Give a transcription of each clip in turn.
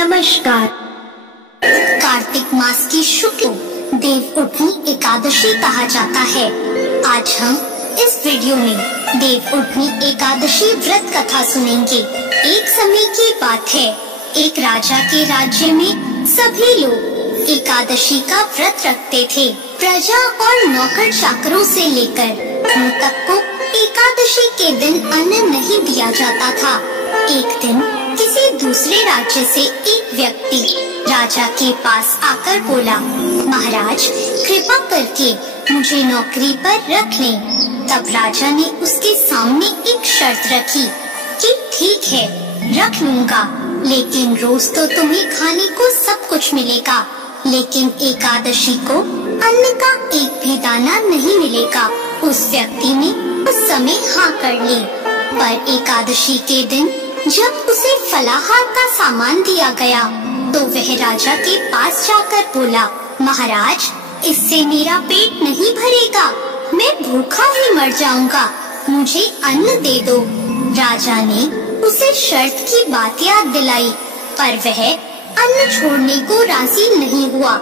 नमस्कार। कार्तिक मास की शुक्ल देव उठनी एकादशी कहा जाता है। आज हम इस वीडियो में देव उठनी एकादशी व्रत कथा सुनेंगे। एक समय की बात है, एक राजा के राज्य में सभी लोग एकादशी का व्रत रखते थे। प्रजा और नौकर चाकरों से लेकर उन तक को एकादशी के दिन अन्न नहीं दिया जाता था। एक दिन किसी दूसरे राज्य से एक व्यक्ति राजा के पास आकर बोला, महाराज कृपा करके मुझे नौकरी पर रख लें। तब राजा ने उसके सामने एक शर्त रखी कि ठीक है रख लूंगा, लेकिन रोज तो तुम्हें खाने को सब कुछ मिलेगा, लेकिन एकादशी को अन्न का एक भी दाना नहीं मिलेगा। उस व्यक्ति ने उस समय हाँ कर ली। पर एकादशी के दिन जब उसे फलाहार का सामान दिया गया तो वह राजा के पास जाकर बोला, महाराज इससे मेरा पेट नहीं भरेगा, मैं भूखा ही मर जाऊंगा, मुझे अन्न दे दो। राजा ने उसे शर्त की बात याद दिलाई, पर वह अन्न छोड़ने को राजी नहीं हुआ।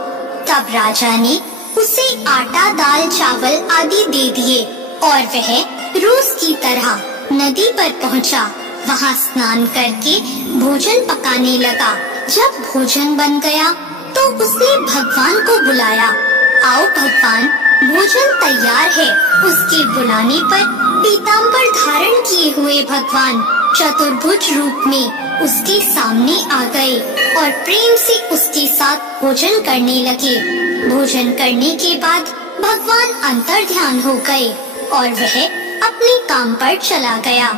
तब राजा ने उसे आटा, दाल, चावल आदि दे दिए और वह रोज की तरह नदी पर पहुंचा। वहां स्नान करके भोजन पकाने लगा। जब भोजन बन गया तो उसने भगवान को बुलाया। आओ भगवान, भोजन तैयार है। उसके बुलाने पर पीताम्बर धारण किए हुए भगवान चतुर्भुज रूप में उसके सामने आ गए और प्रेम से उसके साथ भोजन करने लगे। भोजन करने के बाद भगवान अंतर्ध्यान हो गए और वह अपने काम पर चला गया।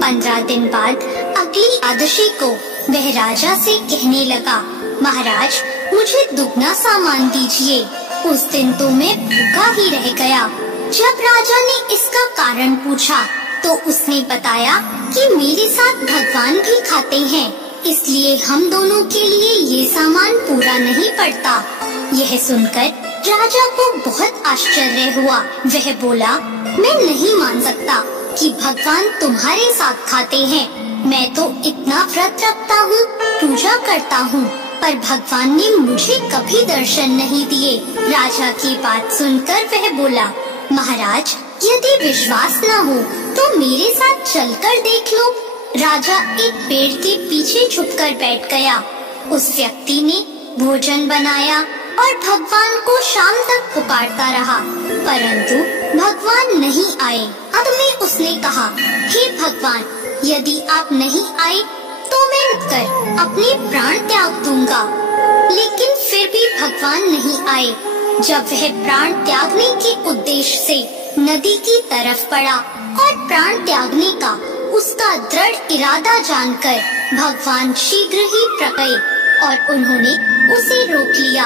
15 दिन बाद अगली एकादशी को वह राजा से कहने लगा, महाराज मुझे दुगना सामान दीजिए। उस दिन तो मैं भूखा ही रह गया। जब राजा ने इसका कारण पूछा तो उसने बताया कि मेरे साथ भगवान भी खाते हैं, इसलिए हम दोनों के लिए ये सामान पूरा नहीं पड़ता। यह सुनकर राजा को बहुत आश्चर्य हुआ। वह बोला, मैं नहीं मान सकता कि भगवान तुम्हारे साथ खाते हैं। मैं तो इतना व्रत रखता हूँ, पूजा करता हूँ, पर भगवान ने मुझे कभी दर्शन नहीं दिए। राजा की बात सुनकर वह बोला, महाराज यदि विश्वास न हो तो मेरे साथ चलकर देख लो। राजा एक पेड़ के पीछे छुपकर बैठ गया। उस व्यक्ति ने भोजन बनाया और भगवान को शाम तक पुकारता रहा, परंतु भगवान नहीं आए। अंत में उसने कहा, हे भगवान, यदि आप नहीं आए तो मैं कर अपने प्राण त्याग दूंगा। लेकिन फिर भी भगवान नहीं आए। जब वह प्राण त्यागने के उद्देश्य से नदी की तरफ बढ़ा और प्राण त्यागने का उसका दृढ़ इरादा जानकर भगवान शीघ्र ही प्रकट और उन्होंने उसे रोक लिया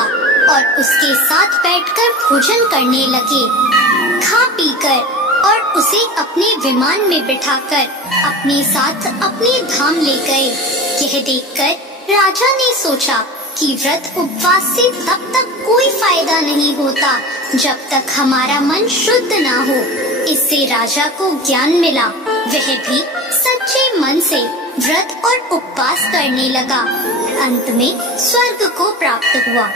और उसके साथ बैठकर भोजन करने लगे। खा पीकर और उसे अपने विमान में बिठाकर अपने साथ अपने धाम ले गए। यह देखकर राजा ने सोचा कि व्रत उपवास से तब तक कोई फायदा नहीं होता जब तक हमारा मन शुद्ध ना हो। इससे राजा को ज्ञान मिला। वह भी सच्चे मन से व्रत और उपवास करने लगा। अंत में स्वर्ग को प्राप्त हुआ।